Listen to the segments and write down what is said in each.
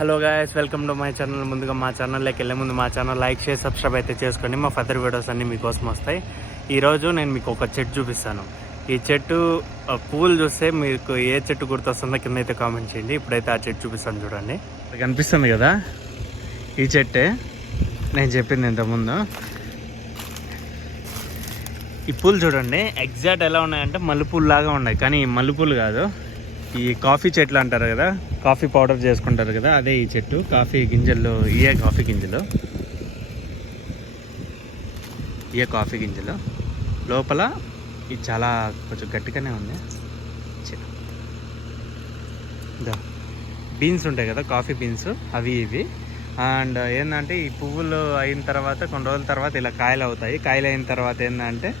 Hello guys, welcome to my channel. ముందుగా మా ఛానల్లోకి వెళ్ళే ముందు మా ఛానల్ లైక్ షేర్ సబ్స్క్రైబ్ అయితే చేసుకోండి. మా ఫర్దర్ వీడియోస్ అన్నీ మీకోసం వస్తాయి. ఈరోజు నేను మీకు ఒక చెట్టు చూపిస్తాను. ఈ చెట్టు పువ్వులు చూస్తే మీకు ఏ చెట్టు గుర్తొస్తుందో కింద అయితే కామెంట్ చేయండి. ఇప్పుడైతే ఆ చెట్టు చూపిస్తాను, చూడండి. కనిపిస్తుంది కదా, ఈ చెట్టే నేను చెప్పింది ఇంతకుముందు. ఈ పూలు చూడండి, ఎగ్జాక్ట్ ఎలా ఉన్నాయంటే మల్లెపూలు లాగా ఉన్నాయి, కానీ మల్లెపూలు కాదు. ఈ కాఫీ చెట్లు అంటారు కదా, కాఫీ పౌడర్ చేసుకుంటారు కదా, అదే ఈ చెట్టు. కాఫీ గింజలు, ఇయే కాఫీ గింజలు, ఇయే కాఫీ గింజలు. లోపల ఇది చాలా కొంచెం గట్టిగానే ఉంది. బీన్స్ ఉంటాయి కదా, కాఫీ బీన్స్, అవి ఇవి. అండ్ ఏంటంటే ఈ పువ్వులు అయిన తర్వాత కొన్ని రోజుల తర్వాత ఇలా కాయలు అవుతాయి. కాయలు అయిన తర్వాత ఏంటంటే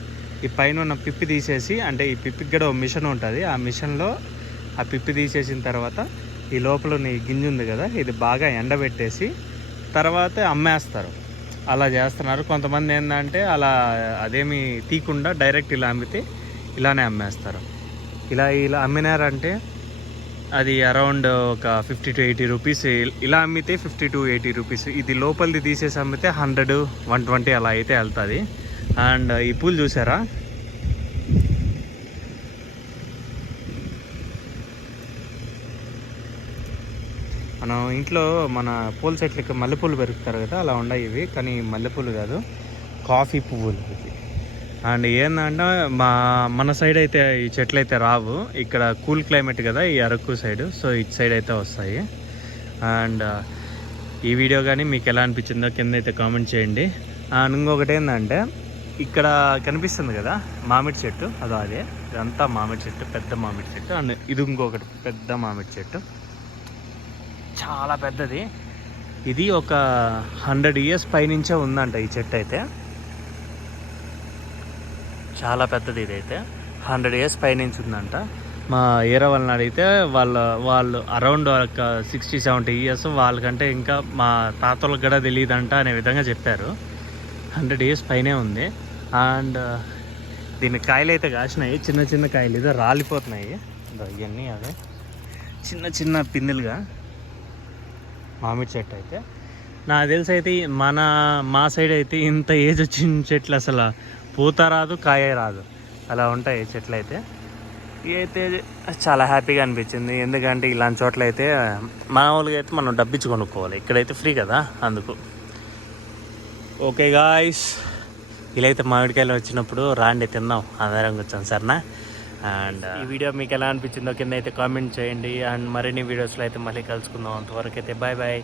ఈ పైన ఉన్న పిప్పి తీసేసి, అంటే ఈ పిప్పికి కూడా ఒక మిషన్ ఉంటుంది. ఆ మిషన్లో ఆ పిప్పి తీసేసిన తర్వాత ఈ లోపల ఈ గింజ ఉంది కదా, ఇది బాగా ఎండబెట్టేసి తర్వాత అమ్మేస్తారు. అలా చేస్తున్నారు. కొంతమంది ఏంటంటే అలా అదేమి తీయకుండా డైరెక్ట్ ఇలా అమ్మితే ఇలానే అమ్మేస్తారు. ఇలా అమ్మినారంటే అది అరౌండ్ ఒక 50 to 80 రూపీస్. ఇలా అమ్మితే 50 to 80 రూపీస్. ఇది లోపలిది తీసేసి అమ్మితే 100, 120 అలా అయితే వెళ్తుంది. అండ్ ఈ పూలు చూసారా, మనం ఇంట్లో మన పూల చెట్లకి మల్లెపూలు పెరుగుతారు కదా, అలా ఉన్నాయి ఇవి. కానీ మల్లెపూలు కాదు, కాఫీ పువ్వులు ఇవి. అండ్ ఏంటంటే మన సైడ్ అయితే ఈ చెట్లు అయితే రావు. ఇక్కడ కూల్ క్లైమేట్ కదా ఈ అరకు సైడ్, సో ఇటు సైడ్ అయితే వస్తాయి. అండ్ ఈ వీడియో కానీ మీకు ఎలా అనిపించిందో కింద అయితే కామెంట్ చేయండి. అండ్ ఇంకొకటి ఏంటంటే ఇక్కడ కనిపిస్తుంది కదా మామిడి చెట్టు, అదే ఇదంతా మామిడి చెట్టు, పెద్ద మామిడి చెట్టు. అండ్ ఇది ఇంకొకటి పెద్ద మామిడి చెట్టు, చాలా పెద్దది. ఇది ఒక 100 years పైనుంచే ఉందంట ఈ చెట్టు అయితే. చాలా పెద్దది ఇదైతే, 100 years పైనుంచి ఉందంట. మా ఏరా వాళ్ళని అడిగితే వాళ్ళు అరౌండ్ ఒక 60-70 years, వాళ్ళకంటే ఇంకా మా తాతలకు కూడా తెలియదంట అనే విధంగా చెప్పారు. 100 years పైనే ఉంది. అండ్ దీని కాయలు అయితే కాసినాయి, చిన్న చిన్న కాయలు, ఇదో రాలిపోతున్నాయి ఇవన్నీ. అదే చిన్న చిన్న పిందులుగా మామిడి చెట్టు అయితే. నాకు తెలిసి అయితే మా సైడ్ అయితే ఇంత ఏజ్ వచ్చిన చెట్లు అసలు పూత రాదు, కాయ రాదు, అలా ఉంటాయి చెట్లు అయితే. ఇవైతే చాలా హ్యాపీగా అనిపించింది. ఎందుకంటే ఇలాంటి చోట్ల అయితే మామూలుగా అయితే మనం డబ్బిచ్చి కొనుక్కోవాలి, ఇక్కడైతే ఫ్రీ కదా, అందుకు. ఓకే గాయ్స్, ఇలా అయితే మామిడికాయలు వచ్చినప్పుడు రాండి తిందాం, అందరం కూర్చొని, సరేనా? అండ్ ఈ వీడియో మీకు ఎలా అనిపించిందో కింద అయితే కామెంట్ చేయండి. అండ్ మరిన్ని వీడియోస్లో అయితే మళ్ళీ కలుసుకుందాం. అంతవరకు అయితే బాయ్ బాయ్.